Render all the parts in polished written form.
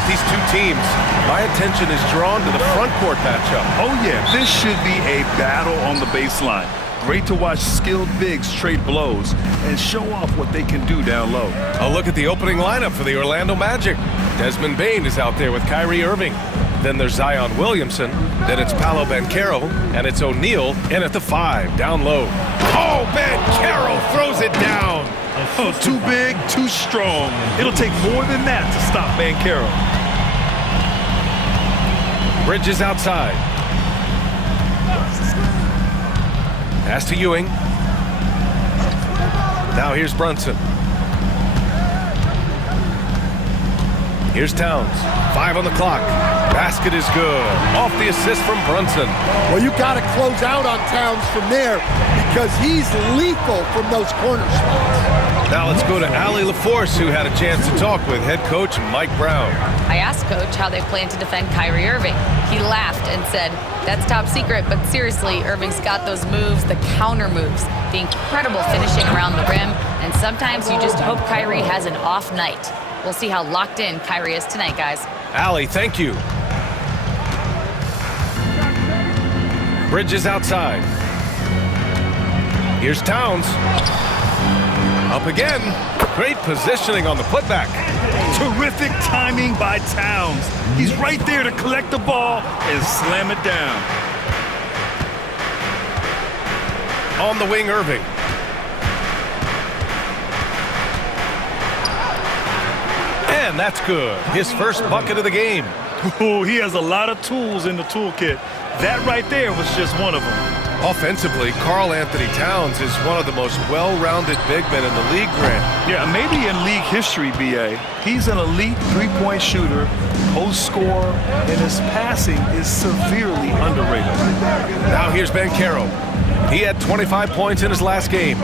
at these two teams, my attention is drawn to the front court matchup. Oh, yeah, this should be a battle on the baseline. Great to watch skilled bigs trade blows and show off what they can do down low. A look at the opening lineup for the Orlando Magic. Desmond Bane is out there with Kyrie Irving. Then there's Zion Williamson. Then it's Paolo Banchero. And it's O'Neal in at the 5, down low. Oh, Banchero throws it down. Oh, too big, too strong. It'll take more than that to stop Banchero. Bridges outside. Pass to Ewing. Now here's Brunson. Here's Towns. 5 on the clock. Basket is good. Off the assist from Brunson. Well, you got to close out on Towns from there because he's lethal from those corner spots. Now let's go to Allie LaForce, who had a chance to talk with head coach Mike Brown. I asked Coach how they plan to defend Kyrie Irving. He laughed and said, "That's top secret, but seriously, Irving's got those moves, the counter moves, the incredible finishing around the rim, and sometimes you just hope Kyrie has an off night." We'll see how locked in Kyrie is tonight, guys. Allie, thank you. Bridges outside. Here's Towns. Up again. Great positioning on the putback. Terrific timing by Towns. He's right there to collect the ball and slam it down. On the wing, Irving. And that's good. His first bucket of the game. Oh, he has a lot of tools in the toolkit. That right there was just one of them. Offensively, Karl Anthony Towns is one of the most well-rounded big men in the league, Grant. Yeah, maybe in league history, B.A. He's an elite three-point shooter, post scorer, and his passing is severely underrated. Now here's Banchero. He had 25 points in his last game.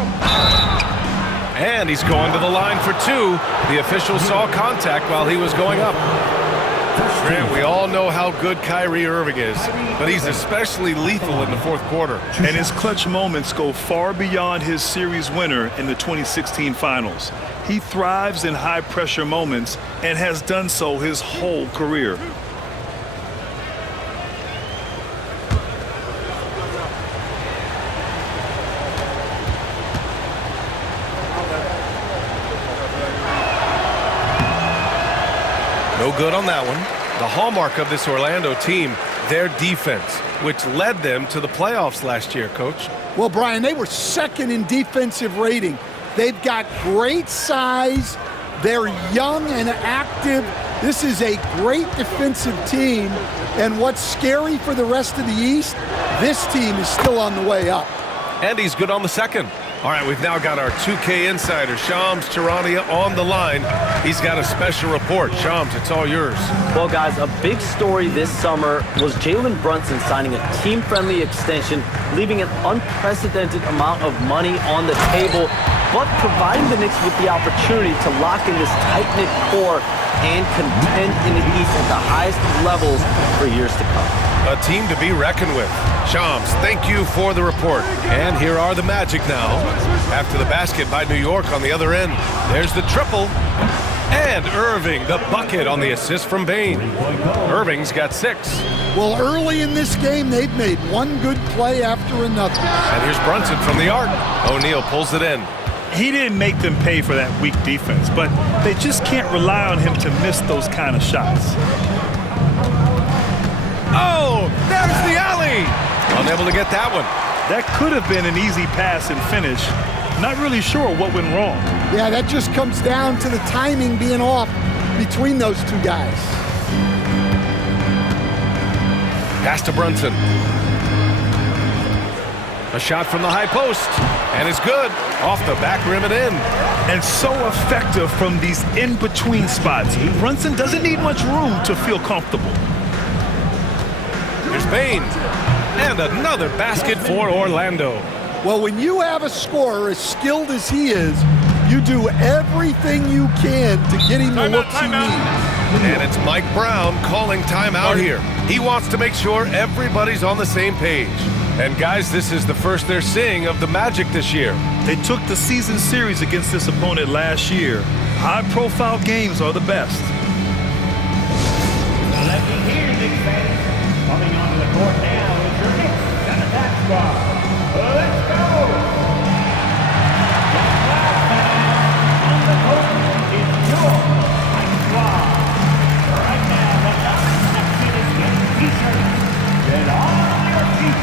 And he's going to the line for 2. The official saw contact while he was going up. Grant, we all know how good Kyrie Irving is, but he's especially lethal in the fourth quarter. And his clutch moments go far beyond his series winner in the 2016 finals. He thrives in high-pressure moments and has done so his whole career. No good on that one. The hallmark of this Orlando team, their defense, which led them to the playoffs last year, Coach. Well, Brian, they were second in defensive rating. They've got great size. They're young and active. This is a great defensive team. And what's scary for the rest of the East, this team is still on the way up. And he's good on the second. All right, we've now got our 2K insider, Shams Charania, on the line. He's got a special report. Shams, it's all yours. Well, guys, a big story this summer was Jalen Brunson signing a team-friendly extension, leaving an unprecedented amount of money on the table, but providing the Knicks with the opportunity to lock in this tight-knit core and contend in the East at the highest levels for years to come. A team to be reckoned with. Shams, thank you for the report. And here are the Magic now. After the basket by New York on the other end, there's the triple. And Irving, the bucket on the assist from Bane. Irving's got 6. Well, early in this game, they've made one good play after another. And here's Brunson from the arc. O'Neal pulls it in. He didn't make them pay for that weak defense, but they just can't rely on him to miss those kind of shots. Oh, there's the alley. Unable to get that one. That could have been an easy pass and finish. Not really sure what went wrong. Yeah, that just comes down to the timing being off between those two guys. Pass to Brunson. A shot from the high post, and it's good. Off the back rim and in. And so effective from these in-between spots. Brunson doesn't need much room to feel comfortable. Here's Bane. And another basket for Orlando. Well, when you have a scorer as skilled as he is, you do everything you can to get him the looks he needs. And it's Mike Brown calling timeout here. He wants to make sure everybody's on the same page. And guys, this is the first they're seeing of the Magic this year. They took the season series against this opponent last year. High-profile games are the best. court now is your Knicks and attack squad. Let's go! On the court is your high squad. Right now, the top section is getting t-shirts. Get on your feet.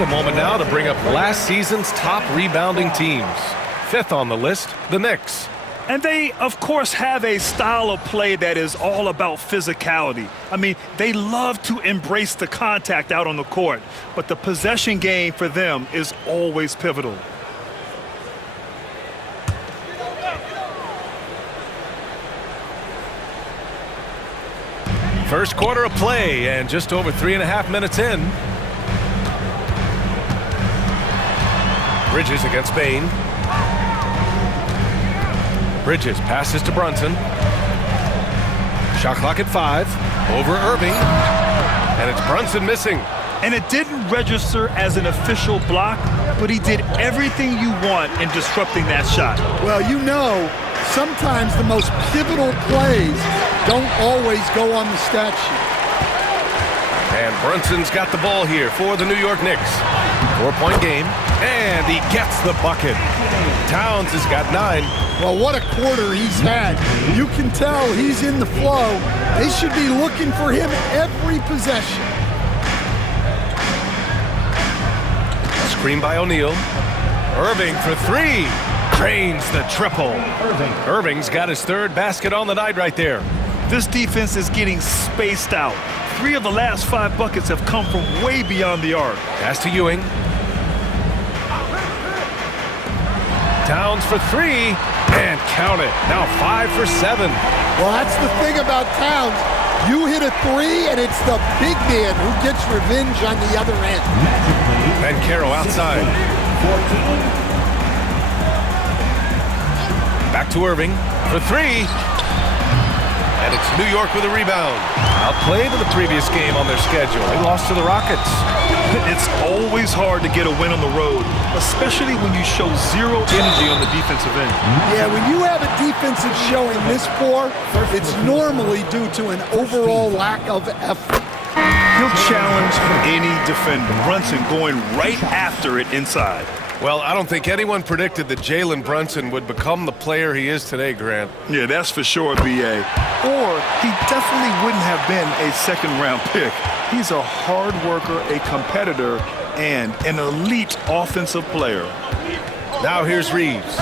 A moment now to bring up last season's top rebounding teams. Fifth on the list, the Knicks. And they, of course, have a style of play that is all about physicality. I mean, they love to embrace the contact out on the court, but the possession game for them is always pivotal. First quarter of play and just over 3.5 minutes in. Bridges against Bain. Bridges passes to Brunson. Shot clock at 5. Over Irving. And it's Brunson missing. And it didn't register as an official block, but he did everything you want in disrupting that shot. Well, you know, sometimes the most pivotal plays don't always go on the stat sheet. And Brunson's got the ball here for the New York Knicks. 4-point game, and he gets the bucket. Towns has got 9. Well, what a quarter he's had. You can tell he's in the flow. They should be looking for him every possession. Screen by O'Neal. Irving for 3. Drains the triple. Irving's got his 3rd basket on the night right there. This defense is getting spaced out. 3 of the last 5 buckets have come from way beyond the arc. Pass to Ewing. Towns for 3, and count it. Now 5 for 7. Well, that's the thing about Towns. You hit a 3, and it's the big man who gets revenge on the other end. Ben Caro outside. Back to Irving for 3. And it's New York with a rebound. Outplayed in the previous game on their schedule. They lost to the Rockets. It's always hard to get a win on the road, especially when you show zero energy on the defensive end. Yeah, when you have a defensive showing this poor, it's normally due to an overall lack of effort. He'll challenge any defender. Brunson going right after it inside. Well, I don't think anyone predicted that Jalen Brunson would become the player he is today, Grant. Yeah, that's for sure, B.A. Or he definitely wouldn't have been a second-round pick. He's a hard worker, a competitor, and an elite offensive player. Now here's Reeves.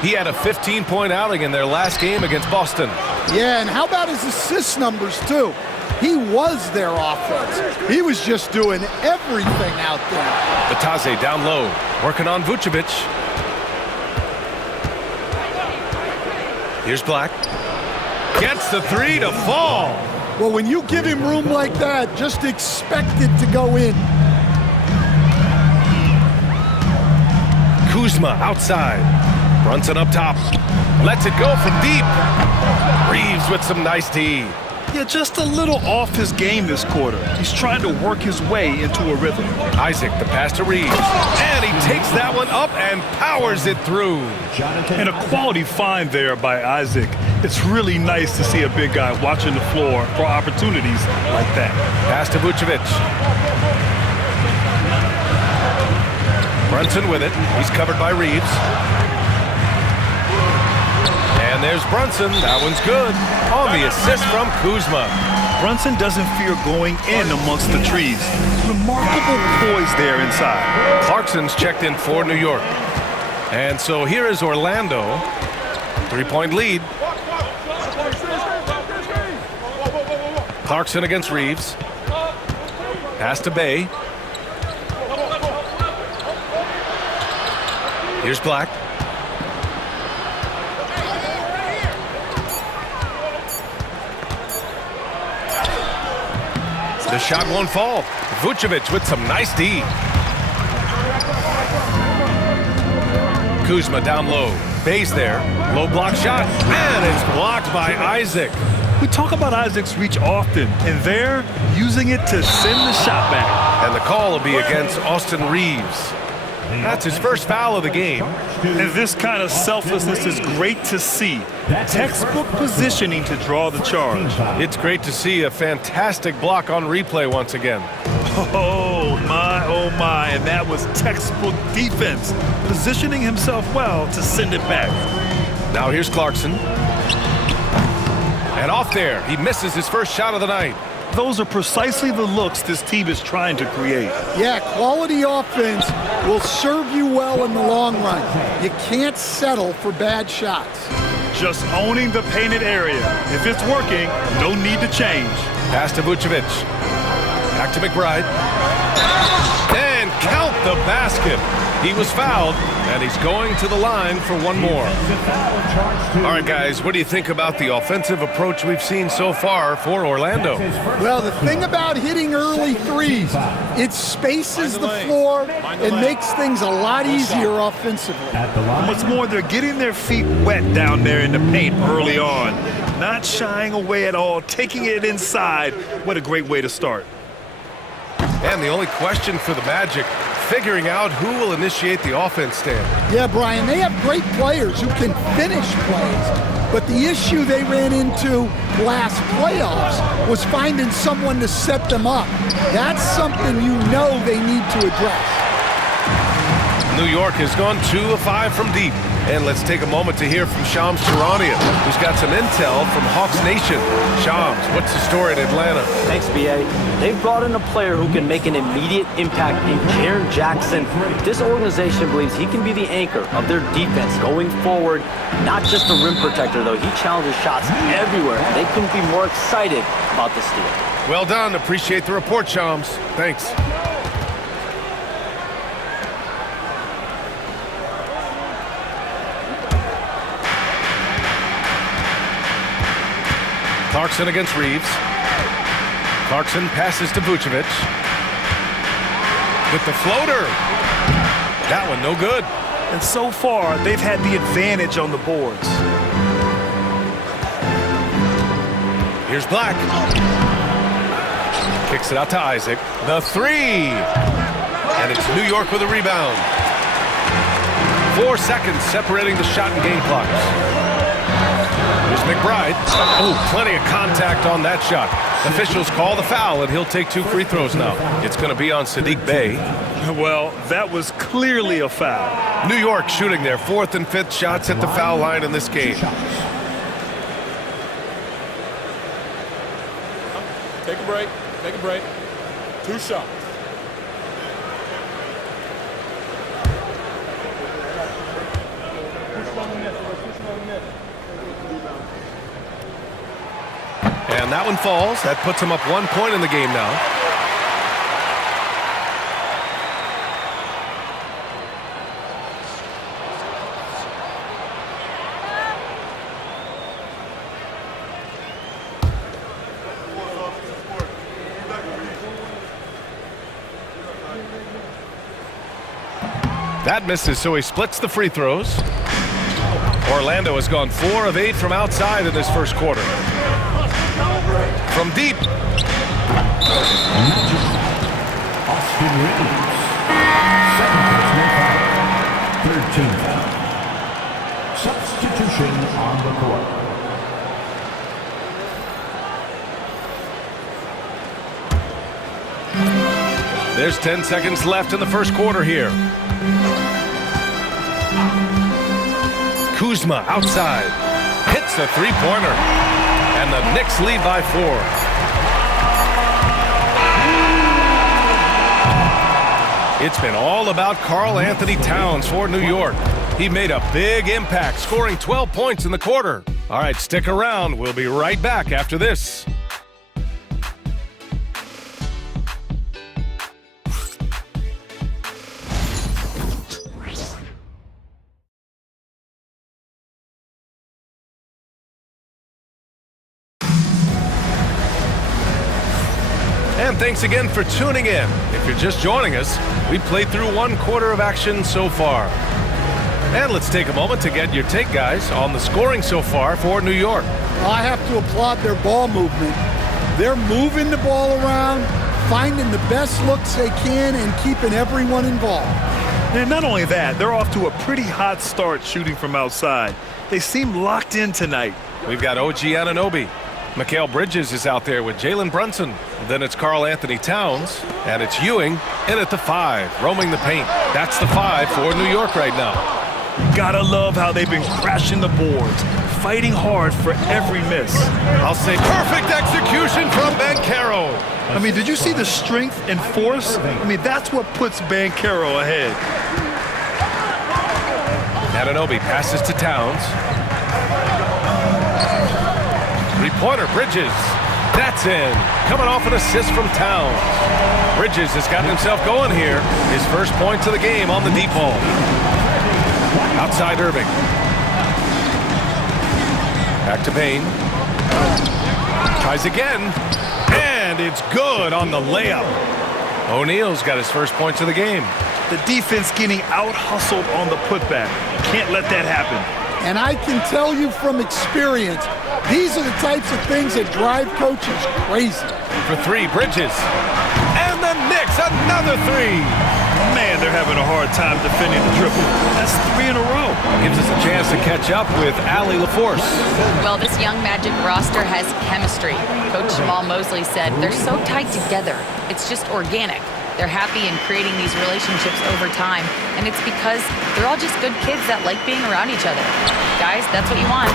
He had a 15-point outing in their last game against Boston. Yeah, and how about his assist numbers, too? He was their offense. He was just doing everything out there. Batase down low, working on Vucevic. Here's Black. Gets the 3 to fall. Well, when you give him room like that, just expect it to go in. Kuzma outside. Brunson up top. Lets it go from deep. Reeves with some nice D. Yeah, just a little off his game this quarter. He's trying to work his way into a rhythm. Isaac, the pass to Reeves. And he takes that one up and powers it through. And a quality find there by Isaac. It's really nice to see a big guy watching the floor for opportunities like that. Pass to Vucevic. Brunson with it. He's covered by Reeves. And there's Brunson. That one's good. On the assist from Kuzma. Brunson doesn't fear going in amongst the trees. Remarkable poise there inside. Clarkson's checked in for New York. And so here is Orlando. 3-point lead. Clarkson against Reeves. Pass to Bay. Here's Black. The shot won't fall. Vucevic with some nice D. Kuzma down low. Bay's there. Low block shot. And it's blocked by Isaac. We talk about Isaac's reach often, and they're using it to send the shot back. And the call will be against Austin Reeves. That's his first foul of the game. And this kind of selflessness is great to see. Textbook positioning to draw the charge. It's great to see a fantastic block on replay once again. Oh my, and that was textbook defense. Positioning himself well to send it back. Now here's Clarkson. And off there, he misses his first shot of the night. Those are precisely the looks this team is trying to create. Yeah, quality offense will serve you well in the long run. You can't settle for bad shots. Just owning the painted area. If it's working, no need to change. Pass to Vucevic. Back to McBride. And count the basket. He was fouled, and he's going to the line for one more. All right, guys, what do you think about the offensive approach we've seen so far for Orlando? Well, the thing about hitting early threes, it spaces the floor and makes things a lot easier offensively. What's more, they're getting their feet wet down there in the paint early on. Not shying away at all, taking it inside. What a great way to start. And the only question for the Magic, figuring out who will initiate the offense stand. Yeah, Brian, they have great players who can finish plays, but the issue they ran into last playoffs was finding someone to set them up. That's something you know they need to address. New York has gone 2 of 5 from deep. And let's take a moment to hear from Shams Charania, who's got some intel from Hawks Nation. Shams, what's the story in Atlanta? Thanks, B.A. They've brought in a player who can make an immediate impact in Jaren Jackson. This organization believes he can be the anchor of their defense going forward. Not just a rim protector, though. He challenges shots everywhere. They couldn't be more excited about the steal. Well done. Appreciate the report, Shams. Thanks. Clarkson against Reeves. Clarkson passes to Vucevic. With the floater. That one no good. And so far, they've had the advantage on the boards. Here's Black. Kicks it out to Isaac. The three. And it's New York with a rebound. 4 seconds separating the shot and game clocks. Here's McBride. Oh, plenty of contact on that shot. Officials call the foul, and he'll take 2 free throws now. It's going to be on Saddiq Bey. Well, that was clearly a foul. New York shooting their 4th and 5th shots at the foul line in this game. Take a break. Take a break. 2 shots. And that one falls. That puts him up 1 point in the game now. That misses, so he splits the free throws. Orlando has gone 4 of 8 from outside in this first quarter. From deep. Austin Reeves. 2nd personal foul. 13th foul. Substitution on the court. There's 10 seconds left in the first quarter here. Kuzma outside. Hits a three-pointer. And the Knicks lead by 4. It's been all about Karl Anthony Towns for New York. He made a big impact, scoring 12 points in the quarter. All right, stick around. We'll be right back after this. And thanks again for tuning in. If you're just joining us, we played through 1 quarter of action so far. And let's take a moment to get your take, guys, on the scoring so far for New York. I have to applaud their ball movement. They're moving the ball around, finding the best looks they can, and keeping everyone involved. And not only that, they're off to a pretty hot start shooting from outside. They seem locked in tonight. We've got OG Anunoby. Mikal Bridges is out there with Jalen Brunson. Then it's Karl Anthony Towns, and it's Ewing in at the 5, roaming the paint. That's the 5 for New York right now. Gotta love how they've been crashing the boards, fighting hard for every miss. I'll say perfect execution from Banchero. I mean, did you see the strength and force? I mean, that's what puts Banchero ahead. Anunoby passes to Towns. Three-pointer, Bridges. That's in. Coming off an assist from Towns. Bridges has gotten himself going here. His first points of the game on the deep ball. Outside Irving. Back to Payne. Tries again. And it's good on the layup. O'Neal's got his first points of the game. The defense getting out-hustled on the putback. Can't let that happen. And I can tell you from experience, these are the types of things that drive coaches crazy. For 3, Bridges. And the Knicks, another 3. Man, they're having a hard time defending the triple. That's 3 in a row. Gives us a chance to catch up with Allie LaForce. Well, this young Magic roster has chemistry. Coach Jamal Mosley said they're so tied together. It's just organic. They're happy in creating these relationships over time, and it's because they're all just good kids that like being around each other. Guys, that's what you want.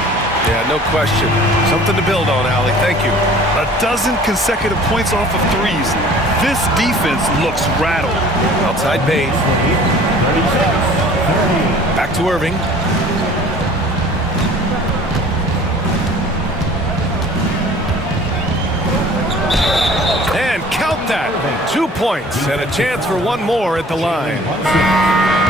Yeah, no question. Something to build on, Allie. Thank you. A dozen consecutive points off of threes. This defense looks rattled. Outside Payne. Back to Irving. And count that. 2 points and a chance for one more at the line.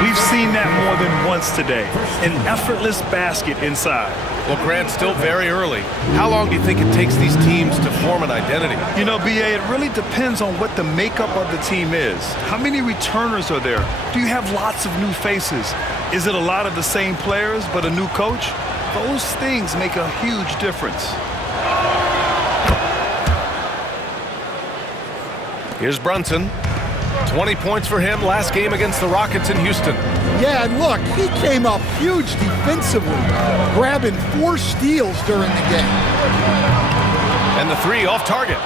We've seen that more than once today. An effortless basket inside. Well, Grant, still very early. How long do you think it takes these teams to form an identity? You know, B.A., it really depends on what the makeup of the team is. How many returners are there? Do you have lots of new faces? Is it a lot of the same players but a new coach? Those things make a huge difference. Here's Brunson. 20 points for him last game against the Rockets in Houston. Yeah, and look, he came up huge defensively, grabbing 4 steals during the game. And the 3 off target.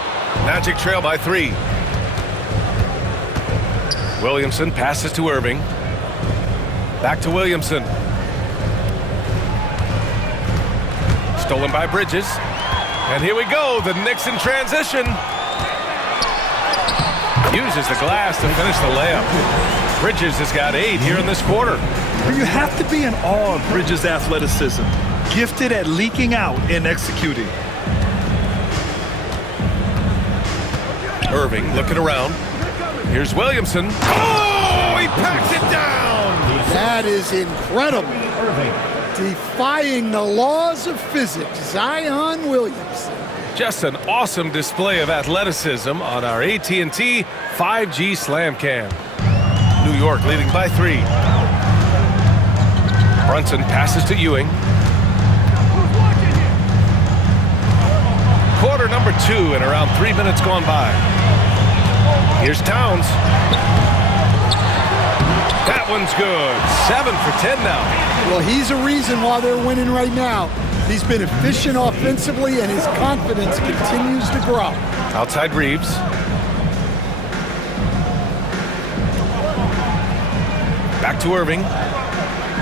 Magic trail by 3. Williamson passes to Irving. Back to Williamson. Stolen by Bridges. And here we go, the Knicks in transition. Uses the glass to finish the layup. Bridges has got 8 here in this quarter. You have to be in awe of Bridges' athleticism. Gifted at leaking out and executing. Irving looking around. Here's Williamson. Oh, he packs it down! That is incredible. Defying the laws of physics, Zion Williamson. Just an awesome display of athleticism on our AT&T 5G Slam Cam. New York leading by 3. Brunson passes to Ewing. Quarter number 2 and around 3 minutes gone by. Here's Towns. That one's good. 7 for 10 now. Well, he's a reason why they're winning right now. He's been efficient offensively, and his confidence continues to grow. Outside Reeves. Back to Irving.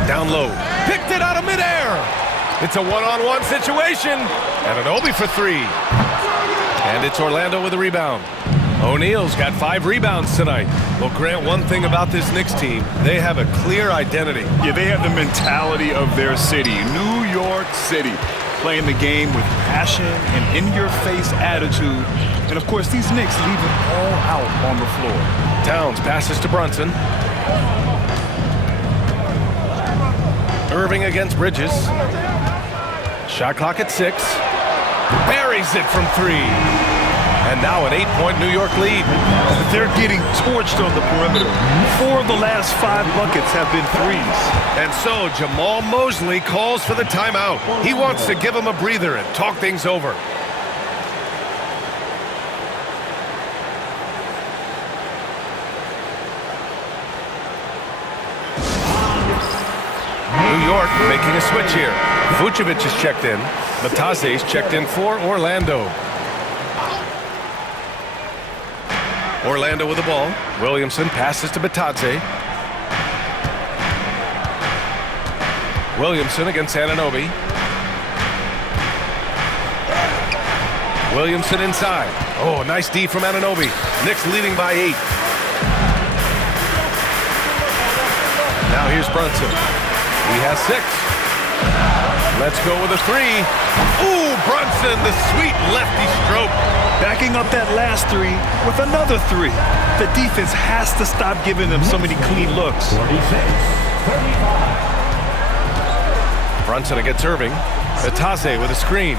Down low. Picked it out of midair. It's a one-on-one situation. Anunoby for 3. And it's Orlando with a rebound. O'Neal's got 5 rebounds tonight. Well, Grant, one thing about this Knicks team, they have a clear identity. Yeah, they have the mentality of their city, New York City, playing the game with passion and in-your-face attitude. And, of course, these Knicks leave it all out on the floor. Towns passes to Brunson. Irving against Bridges. Shot clock at 6. Buries it from 3. And now an 8-point New York lead. They're getting torched on the perimeter. 4 of the last 5 buckets have been threes. And so Jamal Mosley calls for the timeout. He wants to give him a breather and talk things over. New York making a switch here. Vucevic is checked in. Batase is checked in for Orlando. Orlando with the ball. Williamson passes to Batase. Williamson against Anunoby. Williamson inside. Oh, nice D from Anunoby. Knicks leading by 8. Now here's Brunson. He has 6. Let's go with a 3. Ooh, Brunson, the sweet lefty stroke. Backing up that last 3 with another 3. The defense has to stop giving them so many clean looks. 46-35. Brunson against Irving. Batase with a screen.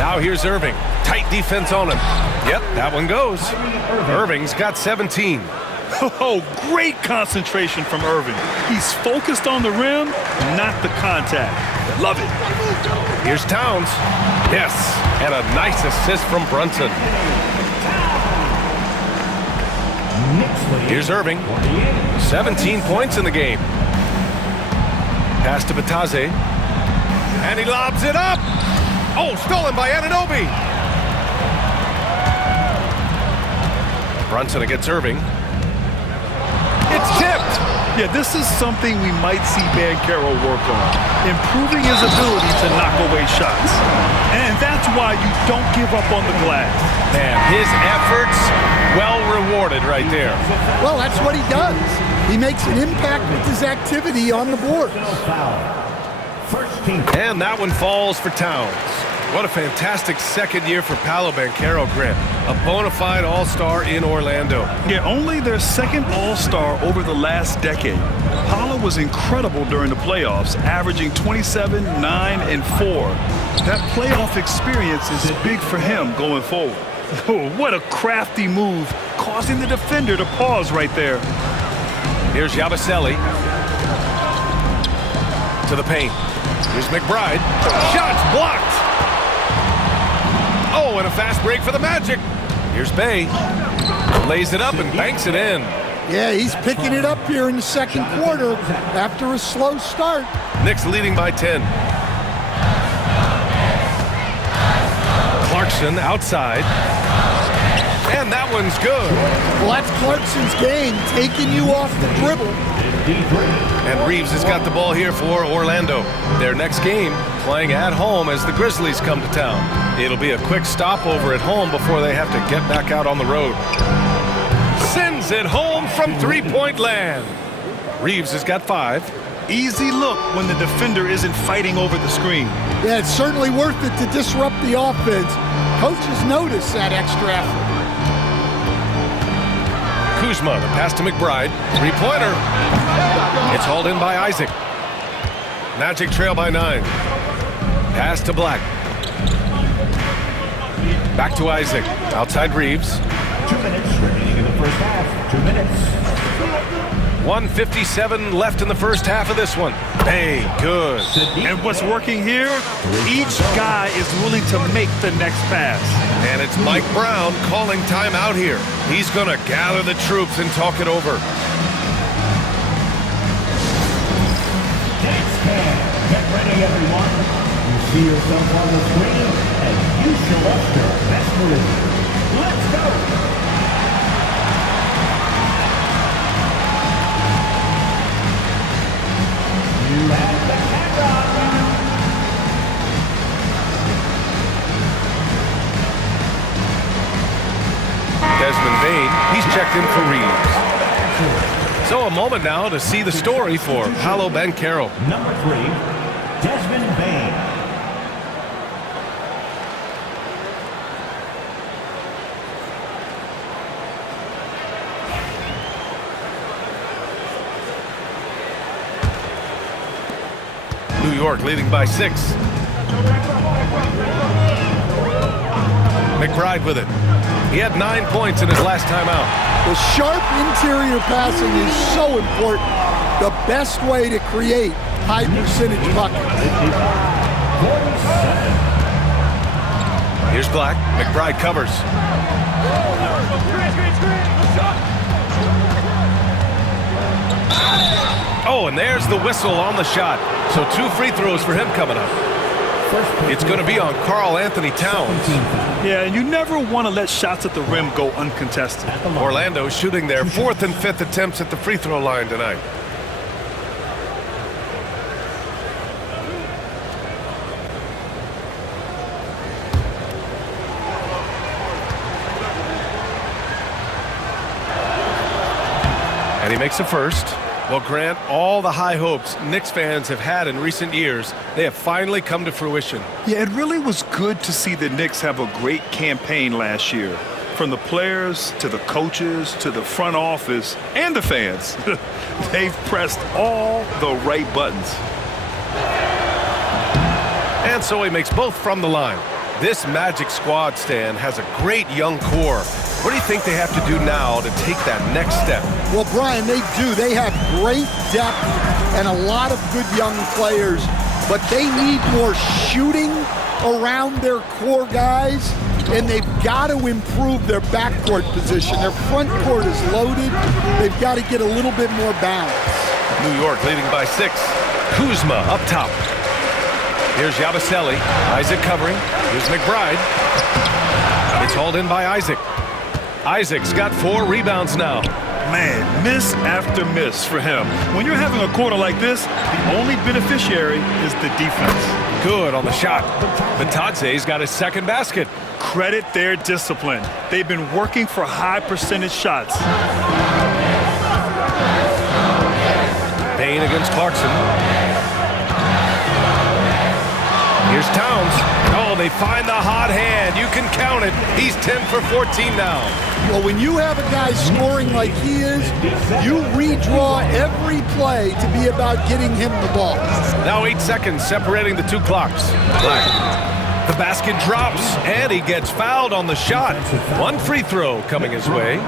Now here's Irving. Tight defense on him. Yep, that one goes. Irving's got 17. Oh, great concentration from Irving. He's focused on the rim, not the contact. Love it. Here's Towns. Yes, and a nice assist from Brunson. Here's Irving. 17 points in the game. Pass to Batase. And he lobs it up. Oh, stolen by Anunoby. Brunson against Irving. It's tipped. Yeah, this is something we might see Banchero work on. Improving his ability to knock away shots. And that's why you don't give up on the glass. Man, his efforts well rewarded right there. Well, that's what he does. He makes an impact with his activity on the board. First team. And that one falls for Towns. What a fantastic second year for Paolo Banchero, Grant. A bona fide all-star in Orlando. Yeah, only their second all-star over the last decade. Paolo was incredible during the playoffs, averaging 27, 9, and 4. That playoff experience is big for him going forward. Oh, what a crafty move, causing the defender to pause right there. Here's Yabusele. To the paint. Here's McBride. Shots blocked. Oh, and a fast break for the Magic. Here's Bay. Lays it up and banks it in. Yeah, he's picking it up here in the second quarter after a slow start. Knicks leading by 10. Clarkson outside. And that one's good. Well, that's Clarkson's game, taking you off the dribble. And Reeves has got the ball here for Orlando. Their next game playing at home as the Grizzlies come to town. It'll be a quick stopover at home before they have to get back out on the road. Sends it home from three-point land. Reeves has got 5. Easy look when the defender isn't fighting over the screen. Yeah, it's certainly worth it to disrupt the offense. Coaches notice that extra effort. Kuzma, the pass to McBride. Three-pointer. It's hauled in by Isaac. Magic trail by 9. Pass to Black. Back to Isaac. Outside Reeves. 2 minutes remaining in the first half. 2 minutes. 1:57 left in the first half of this one. Hey, good. And what's working here? Each guy is willing to make the next pass. And it's Mike Brown calling timeout here. He's going to gather the troops and talk it over. Next cam. Get ready, everyone. You see yourself on the screen, and you show us your best move. Let's go. You have the camera. Desmond Bane, he's checked in for Reeves. So a moment now to see the story for Paolo Banchero. Number 3, Desmond Bane. New York leading by 6. McBride with it. He had 9 points in his last time out. The sharp interior passing is so important. The best way to create high percentage buckets. Here's Black. McBride covers. Oh, and there's the whistle on the shot. So 2 free throws for him coming up. It's going to be on Karl Anthony Towns. Yeah, and you never want to let shots at the rim go uncontested. Orlando shooting their 4th and 5th attempts at the free throw line tonight. And he makes a first. Well, Grant, all the high hopes Knicks fans have had in recent years, they have finally come to fruition. Yeah, it really was good to see the Knicks have a great campaign last year. From the players to the coaches to the front office and the fans. They've pressed all the right buttons. And so he makes both from the line. This Magic squad, Stan, has a great young core. What do you think they have to do now to take that next step? Well, Brian, they do. They have great depth and a lot of good young players, but they need more shooting around their core guys, and they've got to improve their backcourt position. Their front court is loaded. They've got to get a little bit more balance. New York leading by 6. Kuzma up top. Here's Yabusele. Isaac covering. Here's McBride. It's hauled in by Isaac. Isaac's got 4 rebounds now. Man, miss after miss for him. When you're having a quarter like this, the only beneficiary is the defense. Good on the shot. Bitadze's got his 2nd basket. Credit their discipline. They've been working for high percentage shots. Payne against Clarkson. Here's Towns. Oh, they find the hot hand. You can count it. He's 10 for 14 now. Well, when you have a guy scoring like he is, you redraw every play to be about getting him the ball. Now 8 seconds separating the 2 clocks. Black. The basket drops, and he gets fouled on the shot. 1 free throw coming his way.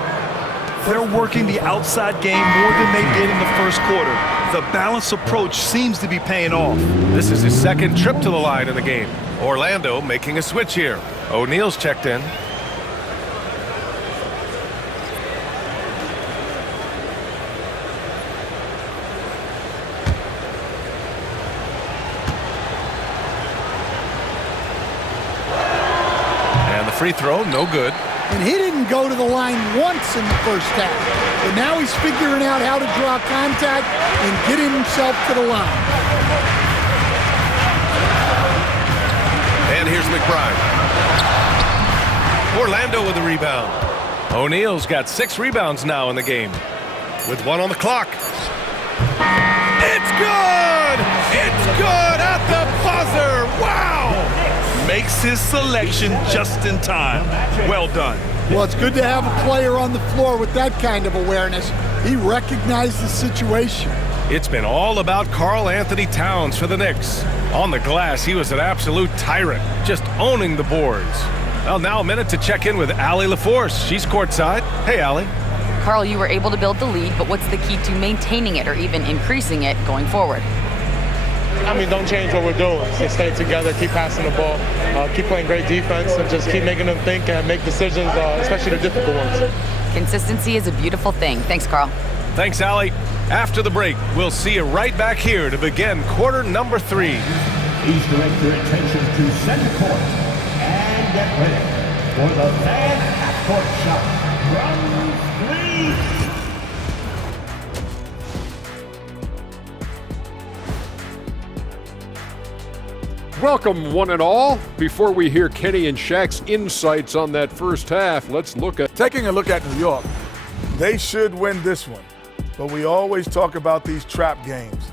They're working the outside game more than they did in the first quarter. The balanced approach seems to be paying off. This is his 2nd trip to the line in the game. Orlando making a switch here. O'Neal's checked in. And the free throw, no good. And he didn't go to the line once in the first half. But now he's figuring out how to draw contact and get himself to the line. And here's McBride. Orlando with the rebound. O'Neal's got 6 rebounds now in the game, with 1 on the clock. It's good! It's good at the buzzer! Wow! Makes his selection just in time. Well done. Well, it's good to have a player on the floor with that kind of awareness. He recognized the situation. It's been all about Karl Anthony Towns for the Knicks. On the glass, he was an absolute tyrant, just owning the boards. Well, now a minute to check in with Allie LaForce. She's courtside. Hey, Allie. Karl, you were able to build the lead, but what's the key to maintaining it or even increasing it going forward? I mean, don't change what we're doing. Just stay together, keep passing the ball, keep playing great defense, and just keep making them think and make decisions, especially the difficult ones. Consistency is a beautiful thing. Thanks, Karl. Thanks, Allie. After the break, we'll see you right back here to begin quarter number 3. Please direct your attention to center court and get ready for the fan half-court shot from 3. Welcome, one and all. Before we hear Kenny and Shaq's insights on that first half, let's look at... Taking a look at New York, they should win this one. But we always talk about these trap games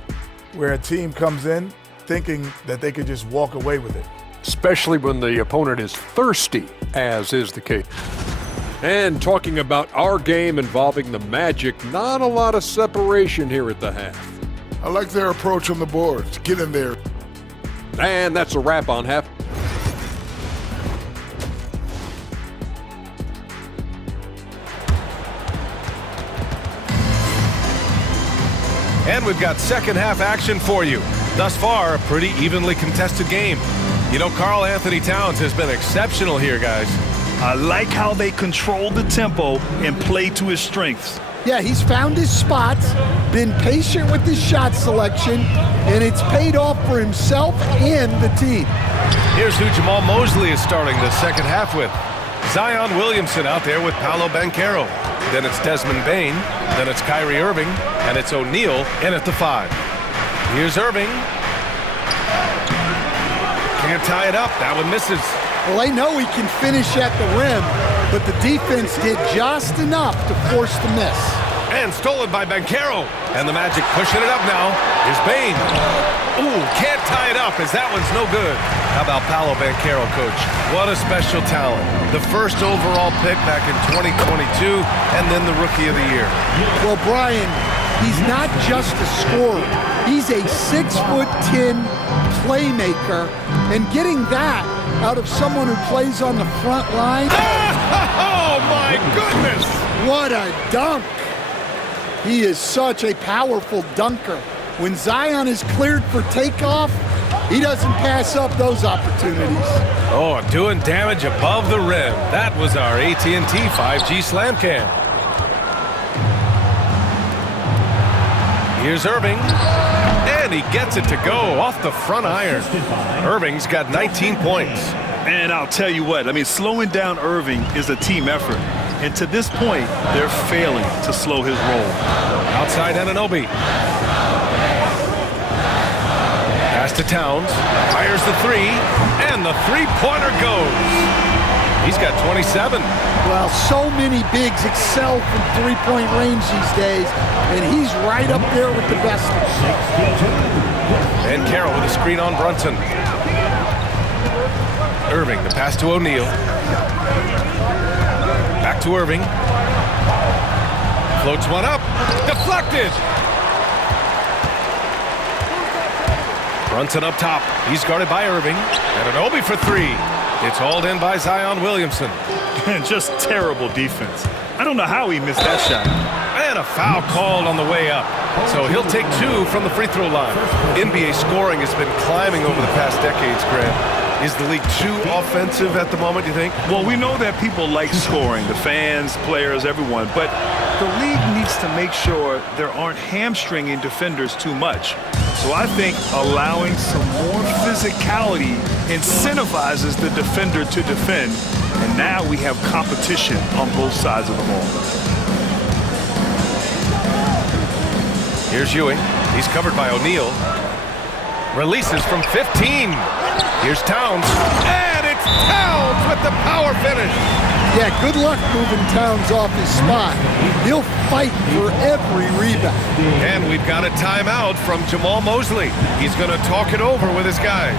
where a team comes in thinking that they could just walk away with it. Especially when the opponent is thirsty, as is the case. And talking about our game involving the Magic, not a lot of separation here at the half. I like their approach on the boards. Get in there. And that's a wrap on half. And we've got second half action for you. Thus far, a pretty evenly contested game. You know, Karl Anthony Towns has been exceptional here, guys. I like how they control the tempo and play to his strengths. Yeah, he's found his spots, been patient with his shot selection, and it's paid off for himself and the team. Here's who Jamal Mosley is starting the second half with. Zion Williamson out there with Paolo Banchero. Then it's Desmond Bane. Then it's Kyrie Irving. And it's O'Neal in at the 5. Here's Irving. Can't tie it up. That one misses. Well, they know he can finish at the rim, but the defense did just enough to force the miss. And stolen by Banchero. And the Magic pushing it up now. Here's Bane. Ooh, can't tie it up as that one's no good. How about Paolo Banchero, coach? What a special talent. The first overall pick back in 2022, and then the Rookie of the Year. Well, Brian, he's not just a scorer. He's a 6'10" playmaker, and getting that out of someone who plays on the front line. Oh, my goodness! What a dunk! He is such a powerful dunker. When Zion is cleared for takeoff, he doesn't pass up those opportunities. Oh, doing damage above the rim. That was our AT&T 5G Slam Cam. Here's Irving. And he gets it to go off the front iron. Irving's got 19 points. And I'll tell you what, I mean, slowing down Irving is a team effort. And to this point, they're failing to slow his roll. Outside Anunoby. Pass to Towns. Fires the 3. And the three-pointer goes. He's got 27. Well, so many bigs excel from three-point range these days, and he's right up there with the best of them. And Carroll with a screen on Brunson. Irving, the pass to O'Neal. Back to Irving. Floats one up. Deflected. Brunson up top. He's guarded by Irving. And Anunoby for 3. It's hauled in by Zion Williamson. And just terrible defense. I don't know how he missed that shot. And a foul called on the way up. So he'll take 2 from the free throw line. NBA scoring has been climbing over the past decades, Grant. Is the league too offensive at the moment, you think? Well, we know that people like scoring, the fans, players, everyone, but the league needs to make sure there aren't hamstringing defenders too much. So I think allowing some more physicality incentivizes the defender to defend, and now we have competition on both sides of the ball. Here's Ewing. He's covered by O'Neal. Releases from 15. Here's Towns. And it's Towns with the power finish. Yeah, good luck moving Towns off his spot. He'll fight for every rebound. And we've got a timeout from Jamal Mosley. He's going to talk it over with his guys.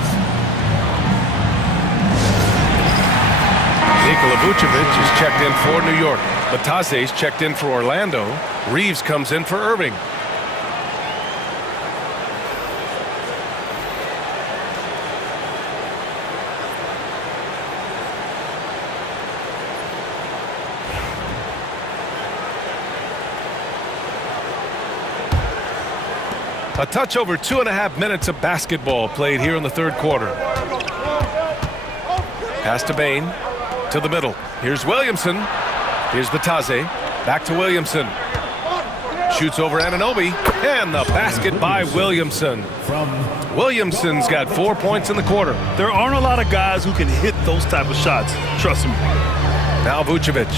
Nikola Vucevic is checked in for New York. Batase's checked in for Orlando. Reeves comes in for Irving. A touch over 2.5 minutes of basketball played here in the third quarter. Pass to Bane, to the middle. Here's Williamson. Here's Batase. Back to Williamson. Shoots over Anunoby. And the basket by Williamson. Williamson's got 4 points in the quarter. There aren't a lot of guys who can hit those type of shots. Trust me. Now Vucevic.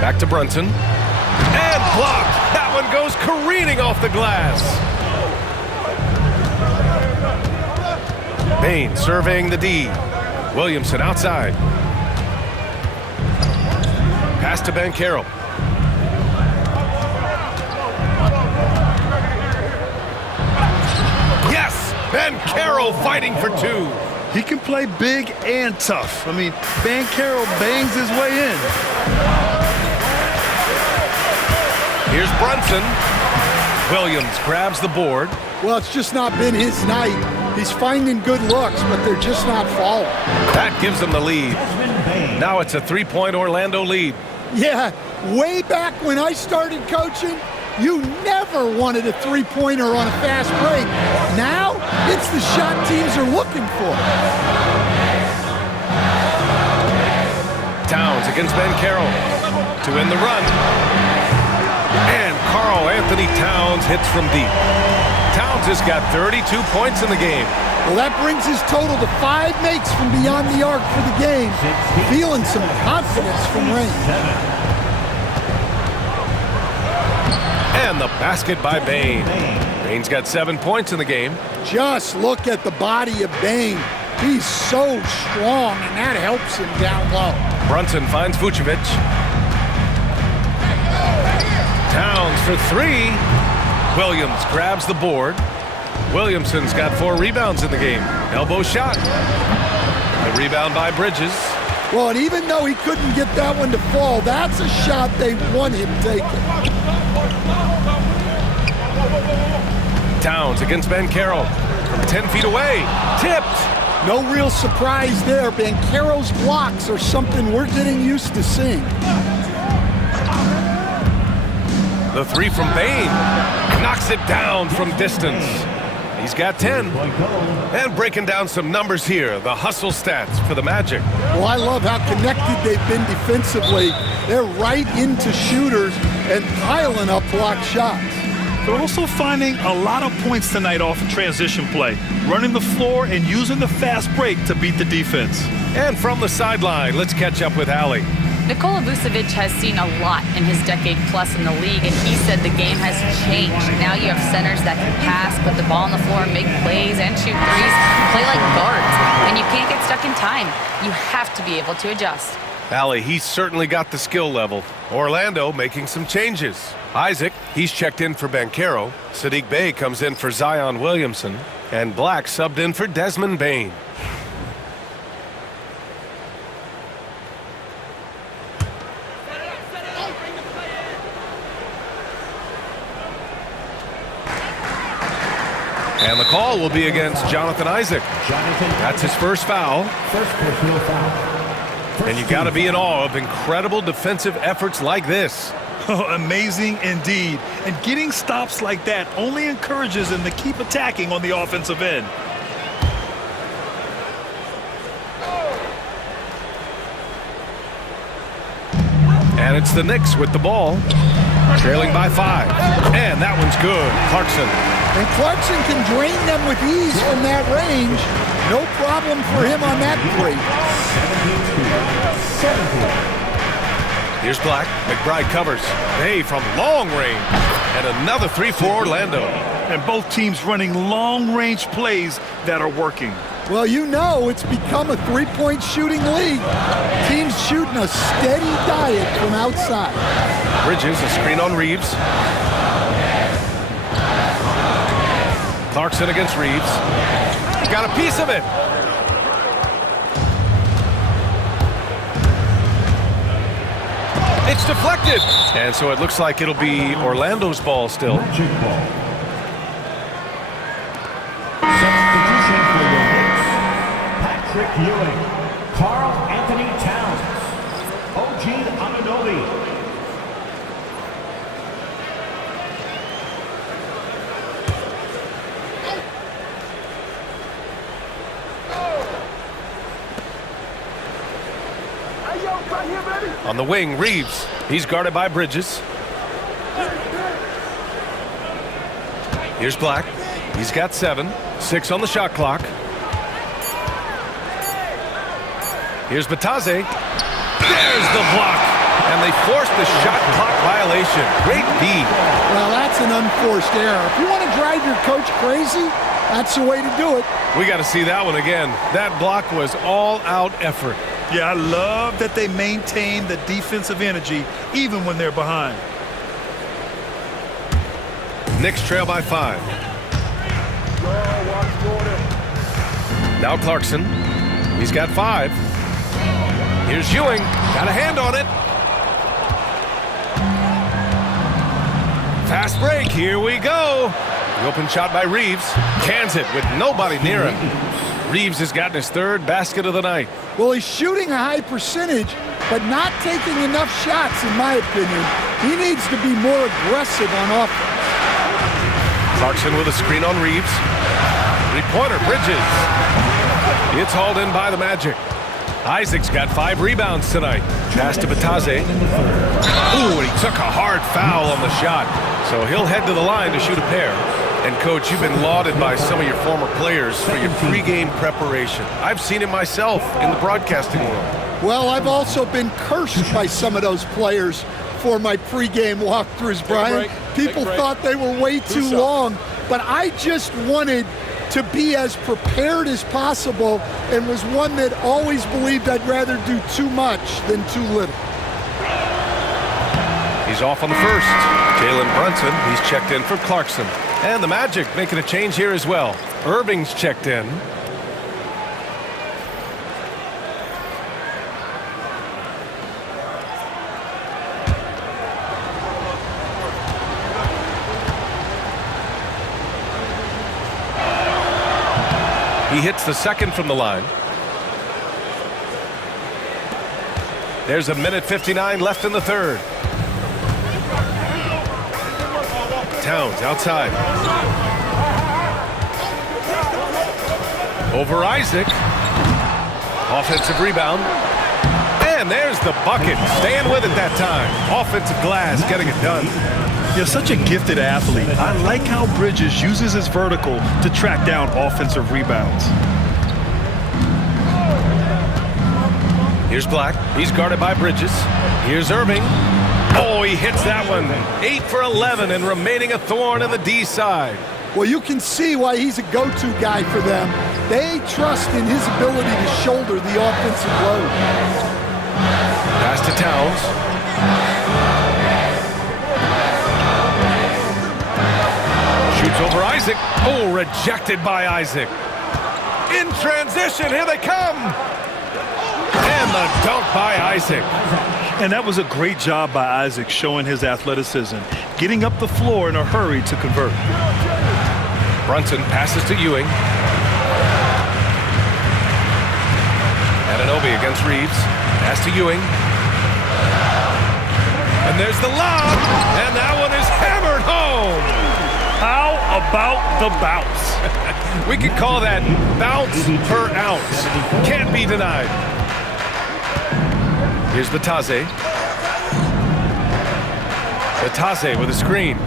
Back to Brunson. And blocked. That one goes careening off the glass. Bane surveying the D. Williamson outside. Pass to Banchero. Yes! Banchero fighting for 2. He can play big and tough. I mean, Banchero bangs his way in. Here's Brunson. Williams grabs the board. Well, it's just not been his night. He's finding good looks, but they're just not falling. That gives them the lead. Now it's a 3-point Orlando lead. Yeah, way back when I started coaching, you never wanted a three-pointer on a fast break. Now, it's the shot teams are looking for. Towns against Banchero to end the run. And Karl Anthony Towns hits from deep. Towns has got 32 points in the game. Well, that brings his total to 5 makes from beyond the arc for the game. Feeling some confidence from range. And the basket by Bane. Bane's got 7 points in the game. Just look at the body of Bane. He's so strong, and that helps him down low. Brunson finds Vucevic. Towns for 3. Williams grabs the board. Williamson's got 4 rebounds in the game. Elbow shot. The rebound by Bridges. Well, and even though he couldn't get that one to fall, that's a shot they want him taking. Towns against Banchero from 10 feet away. Tipped. No real surprise there. Banchero's blocks are something we're getting used to seeing. The 3 from Bane. Knocks it down from distance. He's got 10. And breaking down some numbers here, the hustle stats for the Magic. Well, I love how connected they've been defensively. They're right into shooters and piling up block shots. They're also finding a lot of points tonight off of transition play, running the floor and using the fast break to beat the defense. And from the sideline, let's catch up with Allie. Nikola Vucevic has seen a lot in his decade plus in the league, and he said the game has changed. Now you have centers that can pass, put the ball on the floor, make plays, and shoot threes, play like guards. And you can't get stuck in time. You have to be able to adjust. Allie, he's certainly got the skill level. Orlando making some changes. Isaac, he's checked in for Banchero. Sadiq Bey comes in for Zion Williamson. And Black subbed in for Desmond Bane. And the call will be against Jonathan Isaac. That's his first foul. First personal foul. And you got to be in awe of incredible defensive efforts like this. Amazing indeed. And getting stops like that only encourages them to keep attacking on the offensive end. And it's the Knicks with the ball, trailing by 5. And that one's good. Clarkson. And Clarkson can drain them with ease from that range. No problem for him on that 3. 17. Here's Black. McBride covers. Hey, from long range. And another 3 for Orlando. And both teams running long-range plays that are working. Well, you know it's become a three-point shooting league. Teams shooting a steady diet from outside. Bridges, a screen on Reeves. Clarkson against Reeves. Got a piece of it. It's deflected. And so it looks like it'll be Orlando's ball still. Magic ball. Substitution for the Knicks. Patrick Ewing. Karl Anthony Towns. OG Anunoby. On the wing, Reeves. He's guarded by Bridges. Here's Black. He's got 7. 6 on the shot clock. Here's Batase. There's the block. And they forced the shot clock violation. Great D. Well, that's an unforced error. If you want to drive your coach crazy, that's the way to do it. We got to see that one again. That block was all-out effort. Yeah, I love that they maintain the defensive energy even when they're behind. Knicks trail by 5. Now Clarkson. He's got 5. Here's Ewing. Got a hand on it. Fast break, here we go. The open shot by Reeves. Cans it with nobody near him. Reeves has gotten his third basket of the night. Well, he's shooting a high percentage, but not taking enough shots, in my opinion. He needs to be more aggressive on offense. Clarkson with a screen on Reeves. Three-pointer, Bridges. It's hauled in by the Magic. Isaac's got 5 rebounds tonight. Pass to Bataze. Ooh, and he took a hard foul on the shot. So he'll head to the line to shoot a pair. And, Coach, you've been lauded by some of your former players for your pregame preparation. I've seen it myself in the broadcasting world. Well, I've also been cursed by some of those players for my pregame walkthroughs, Brian. People thought they were way too long, but I just wanted to be as prepared as possible and was one that always believed I'd rather do too much than too little. He's off on the first. Jalen Brunson, he's checked in for Clarkson. And the Magic making a change here as well. Irving's checked in. He hits the second from the line. There's a minute 59 left in the third. Towns outside. Over Isaac. Offensive rebound. And there's the bucket. Staying with it that time. Offensive glass getting it done. You're such a gifted athlete. I like how Bridges uses his vertical to track down offensive rebounds. Here's Black. He's guarded by Bridges. Here's Irving. Oh, he hits that one. 8 for 11 and remaining a thorn in the D side. Well, you can see why he's a go-to guy for them. They trust in his ability to shoulder the offensive load. Pass to Towns. Shoots over Isaac. Oh, rejected by Isaac. In transition, here they come. And the dunk by Isaac. And that was a great job by Isaac, showing his athleticism, getting up the floor in a hurry to convert. Brunson passes to Ewing. Anunoby against Reeves. Pass to Ewing. And there's the lob. And that one is hammered home. How about the bounce? We could call that bounce per ounce. Can't be denied. Here's Bataze. Bataze with a screen.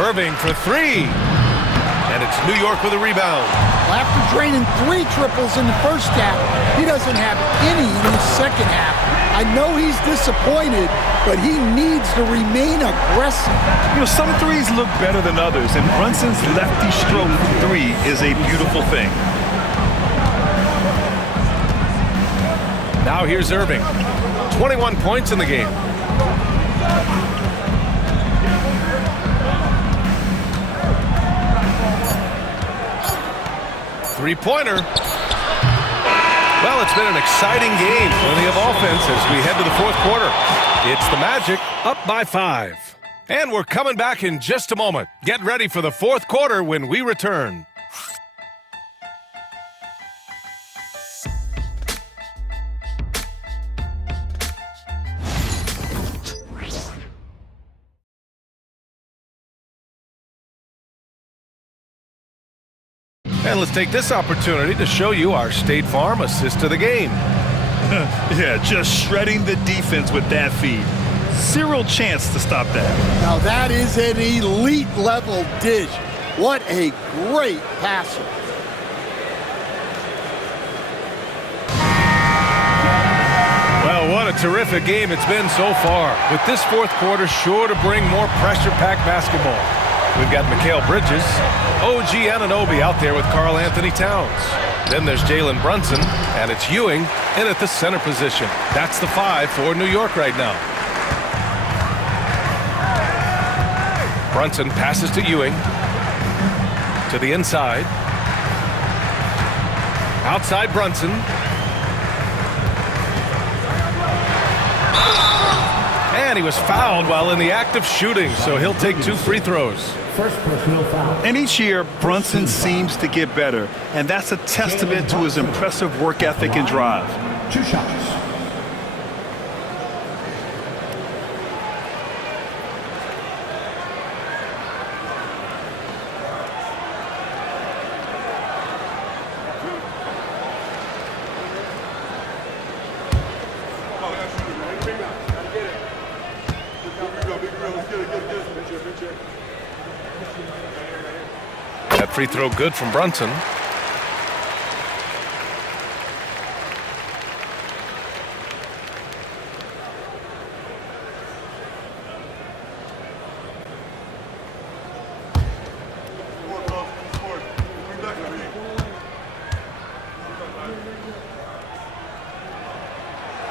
Irving for 3. And it's New York with a rebound. Well, after draining 3 triples in the first half, he doesn't have any in the second half. I know he's disappointed, but he needs to remain aggressive. You know, some threes look better than others, and Brunson's lefty stroke from 3 is a beautiful thing. Now here's Irving. 21 points in the game. Three-pointer. Well, it's been an exciting game. Plenty of offense as we head to the fourth quarter. It's the Magic up by 5. And we're coming back in just a moment. Get ready for the fourth quarter when we return. And let's take this opportunity to show you our State Farm assist to the game. Yeah, just shredding the defense with that feed. Zero chance to stop that. Now that is an elite level dish. What a great passer. Well, what a terrific game it's been so far. With this fourth quarter sure to bring more pressure-packed basketball. We've got Mikal Bridges, OG Anunoby out there with Karl Anthony Towns. Then there's Jalen Brunson, and it's Ewing in at the center position. That's the 5 for New York right now. Brunson passes to Ewing. To the inside. Outside Brunson. And And he was fouled while in the act of shooting, so he'll take 2 free throws. First personal foul. And each year, Brunson seems to get better, and that's a testament to his impressive work ethic and drive. 2 shots. That free throw good from Brunson.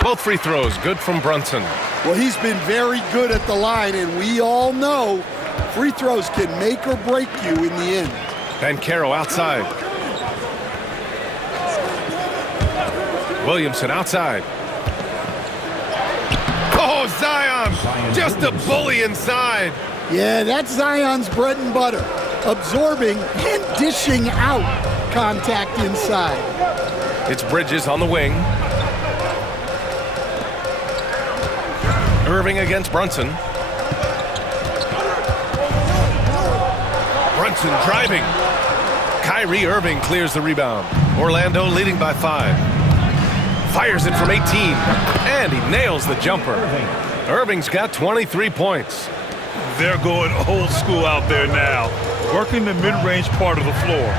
Both free throws good from Brunson. Well, he's been very good at the line, and we all know free throws can make or break you in the end. Banchero outside. Williamson outside. Oh, Zion! Just a bully inside. Yeah, that's Zion's bread and butter. Absorbing and dishing out contact inside. It's Bridges on the wing. Irving against Brunson. Brunson driving. Kyrie Irving clears the rebound. Orlando leading by 5. Fires it from 18. And he nails the jumper. Irving's got 23 points. They're going old school out there now, working the mid-range part of the floor.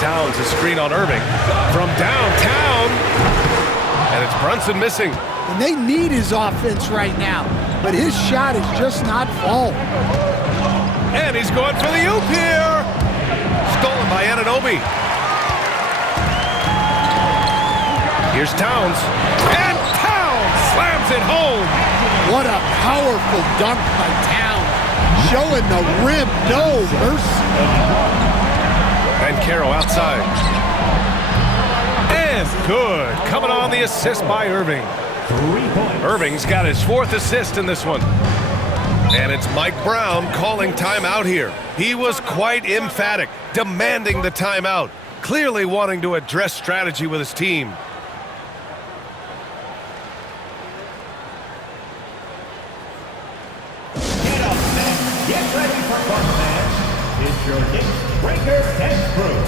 Towns a screen on Irving. From downtown. And it's Brunson missing. And they need his offense right now, but his shot is just not falling. And he's going for the oop here. Stolen by Anunoby. Here's Towns. And Towns slams it home. What a powerful dunk by Towns. Showing the rim no mercy. Banchero outside. And good. Coming on the assist by Irving. 3 points. Irving's got his 4th assist in this one. And it's Mike Brown calling timeout here. He was quite emphatic, demanding the timeout, clearly wanting to address strategy with his team. Get up, men. Get ready for fun, man. It's your Knicks Breaker and Crew.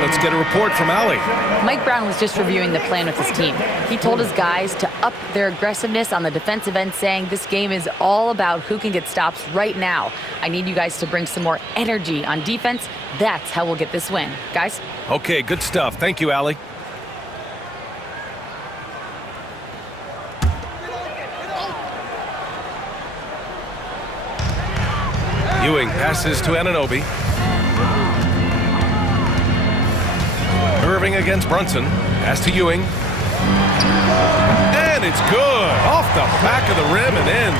Let's get a report from Allie. Mike Brown was just reviewing the plan with his team. He told his guys to up their aggressiveness on the defensive end, saying this game is all about who can get stops right now. I need you guys to bring some more energy on defense. That's how we'll get this win. Guys? Okay, good stuff. Thank you, Allie. Ewing passes to Anunoby. Irving against Brunson. Pass to Ewing. And it's good. Off the back of the rim and in.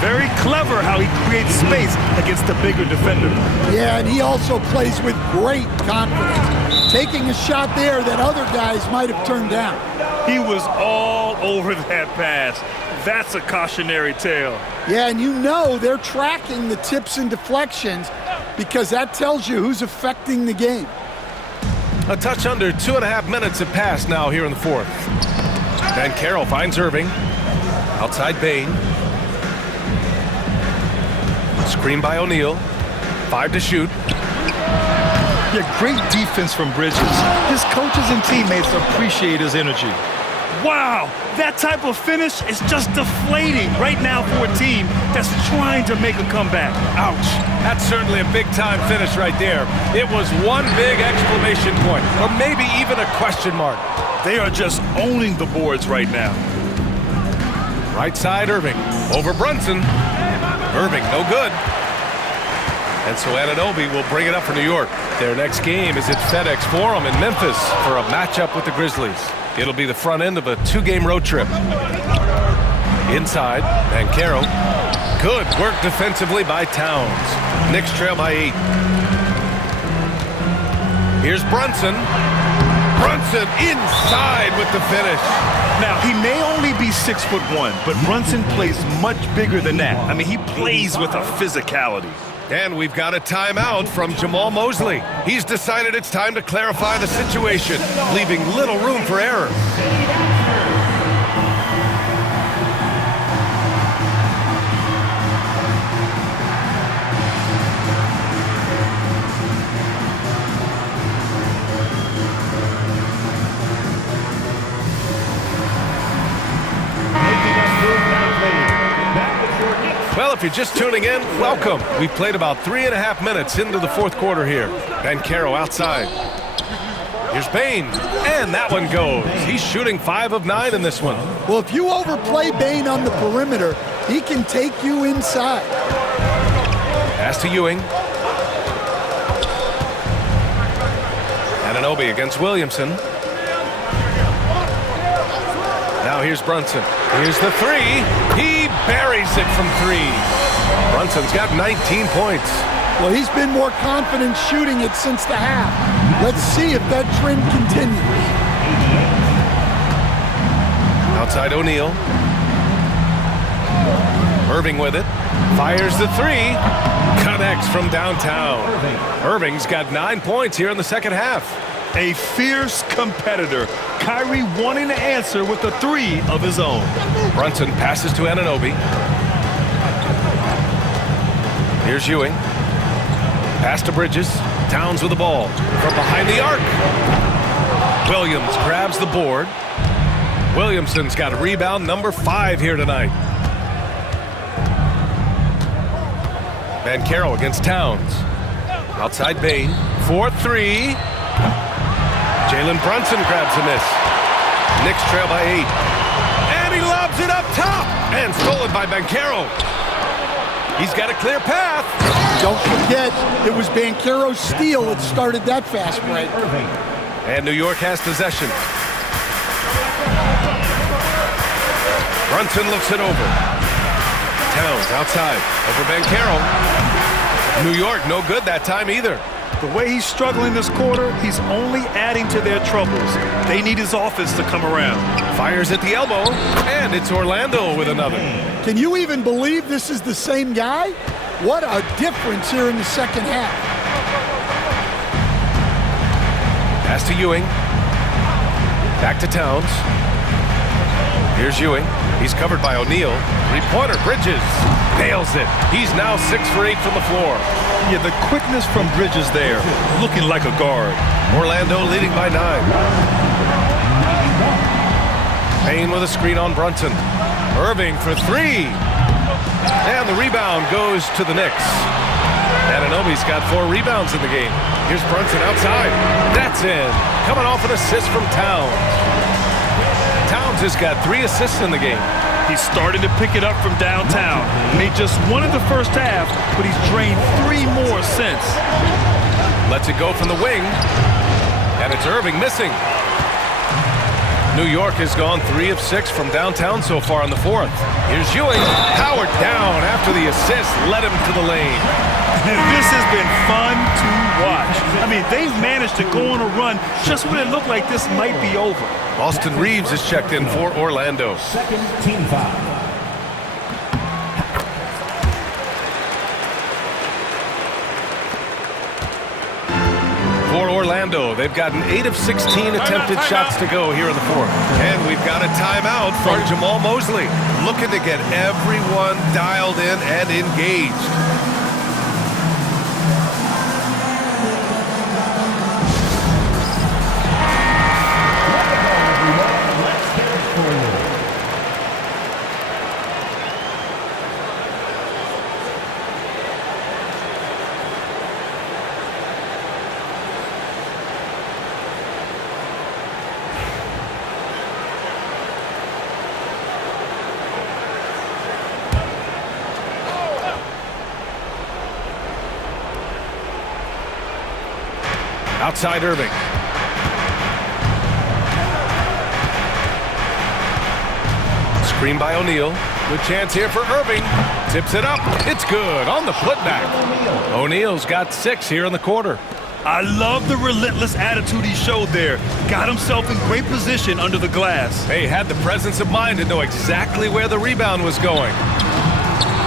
Very clever how he creates space against the bigger defender. Yeah, and he also plays with great confidence, taking a shot there that other guys might have turned down. He was all over that pass. That's a cautionary tale. Yeah, and you know they're tracking the tips and deflections because that tells you who's affecting the game. A touch under 2.5 minutes have passed now here in the fourth. Then Carroll finds Irving. Outside Bain. Screen by O'Neal. 5 to shoot. Yeah, great defense from Bridges. His coaches and teammates appreciate his energy. Wow, that type of finish is just deflating right now for a team that's trying to make a comeback. Ouch. That's certainly a big-time finish right there. It was one big exclamation point, or maybe even a question mark. They are just owning the boards right now. Right side, Irving. Over Brunson. Irving, no good. And so Anunoby will bring it up for New York. Their next game is at FedEx Forum in Memphis for a matchup with the Grizzlies. It'll be the front end of a 2-game road trip. Inside, Banchero. Good work defensively by Towns. Knicks trail by 8. Here's Brunson. Brunson inside with the finish. Now, he may only be 6'1", but Brunson plays much bigger than that. I mean, he plays with a physicality. And we've got a timeout from Jamal Mosley. He's decided it's time to clarify the situation, leaving little room for error. Well, if you're just tuning in, welcome. We've played about 3.5 minutes into the fourth quarter here. Banchero outside. Here's Bain, and that one goes. He's shooting 5 of 9 in this one. Well, if you overplay Bain on the perimeter, he can take you inside. Pass to Ewing. Anunoby against Williamson. Now here's Brunson. Here's the 3. He buries it from 3. Brunson's got 19 points. Well, he's been more confident shooting it since the half. Let's see if that trend continues. Outside O'Neal. Irving with it. Fires the 3. Connects from downtown. Irving's got 9 points here in the second half. A fierce competitor. Kyrie wanting to answer with a 3 of his own. Brunson passes to Anunoby. Here's Ewing. Pass to Bridges. Towns with the ball. From behind the arc. Williams grabs the board. Williamson's got rebound number 5 here tonight. Banchero against Towns. Outside Bain. 4-3. Jalen Brunson grabs a miss. Knicks trail by 8. And he lobs it up top. And stolen by Banchero. He's got a clear path. Don't forget, it was Banchero's steal that started that fast break. And New York has possession. Brunson looks it over. Towns outside. Over Banchero. New York no good that time either. The way he's struggling this quarter, he's only adding to their troubles. They need his offense to come around. Fires at the elbow, and it's Orlando with another. Can you even believe this is the same guy? What a difference here in the second half. Pass to Ewing. Back to Towns. Here's Ewing. He's covered by O'Neal. Three-pointer, Bridges. Nails it. He's now 6 for 8 from the floor. Yeah, the quickness from Bridges there, looking like a guard. Orlando leading by 9. Bain with a screen on Brunson. Irving for 3. And the rebound goes to the Knicks. Anunoby's got 4 rebounds in the game. Here's Brunson outside. That's in. Coming off an assist from Towns. Towns has got 3 assists in the game. He's starting to pick it up from downtown. Made just 1 in the first half, but he's drained 3 more since. Lets it go from the wing. And it's Irving missing. New York has gone 3 of 6 from downtown so far in the fourth. Here's Ewing. Powered down after the assist led him to the lane. This has been fun to watch. I mean, they've managed to go on a run just when it looked like this might be over. Austin Reeves is checked in for Orlando. Second team foul. Orlando. They've gotten 8 of 16 attempted shots to go here in the fourth. And we've got a timeout from Jamal Mosley, looking to get everyone dialed in and engaged. Outside Irving. Screen by O'Neal. Good chance here for Irving. Tips it up. It's good on the putback. O'Neal's got 6 here in the quarter. I love the relentless attitude he showed there. Got himself in great position under the glass. He had the presence of mind to know exactly where the rebound was going.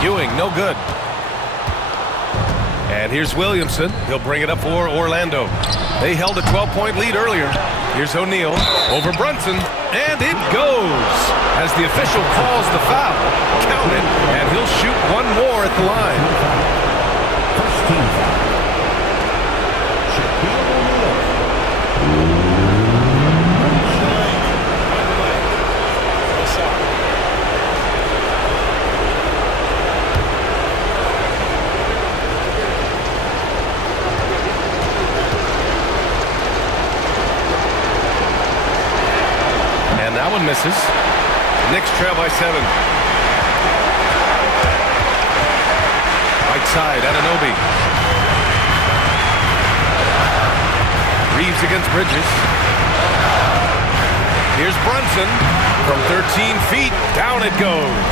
Ewing, no good. And here's Williamson. He'll bring it up for Orlando. They held a 12-point lead earlier. Here's O'Neal over Brunson, and it goes. As the official calls the foul, count it, and he'll shoot one more at the line. First team foul. That one misses. Knicks trail by 7. Right side, Anunoby. Reeves against Bridges. Here's Brunson. From 13 feet, down it goes.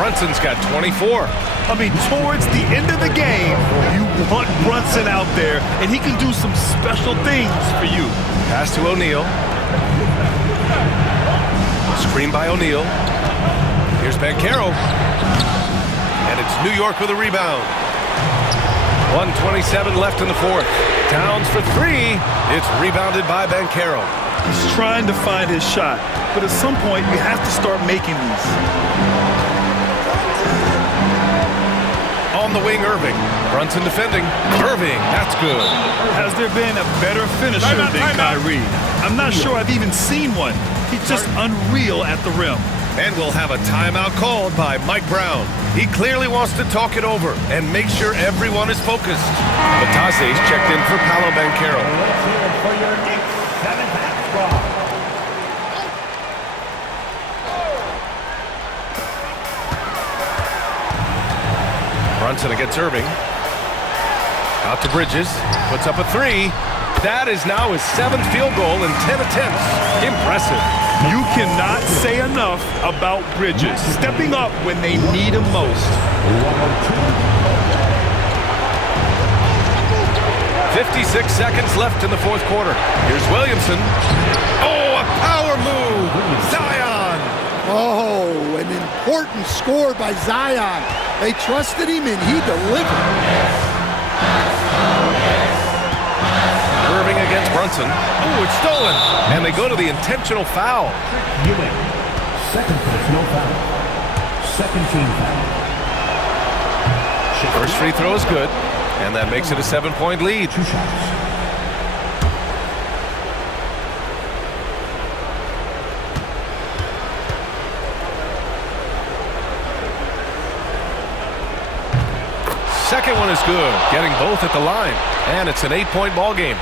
Brunson's got 24. I mean, towards the end of the game, you want Brunson out there, and he can do some special things for you. Pass to O'Neal. Screen by O'Neal. Here's Banchero. And it's New York with a rebound. 1:27 left in the fourth. Towns for 3. It's rebounded by Banchero. He's trying to find his shot, but at some point you have to start making these. On the wing, Irving. Brunson defending. Irving, that's good. Has there been a better finisher than Kyrie? I'm not sure I've even seen one. He's just unreal at the rim. And we'll have a timeout called by Mike Brown. He clearly wants to talk it over and make sure everyone is focused. Batase's checked in for Paolo Banchero. Let's hear it for your Knicks 7th squad. Brunson against Irving. Out to Bridges. Puts up a 3. That is now his 7th field goal in 10 attempts. Impressive. You cannot say enough about Bridges stepping up when they need him most. 56 seconds left in the fourth quarter. Here's Williamson. Oh, a power move. Zion. Oh, an important score by Zion. They trusted him and he delivered. Irving against Brunson. Oh, it's stolen. And they go to the intentional foul. Ewing. Second personal foul. Second team foul. First free throw is good. And that makes it a 7-point lead. 2 shots. Second one is good. Getting both at the line. And it's an 8-point ball game.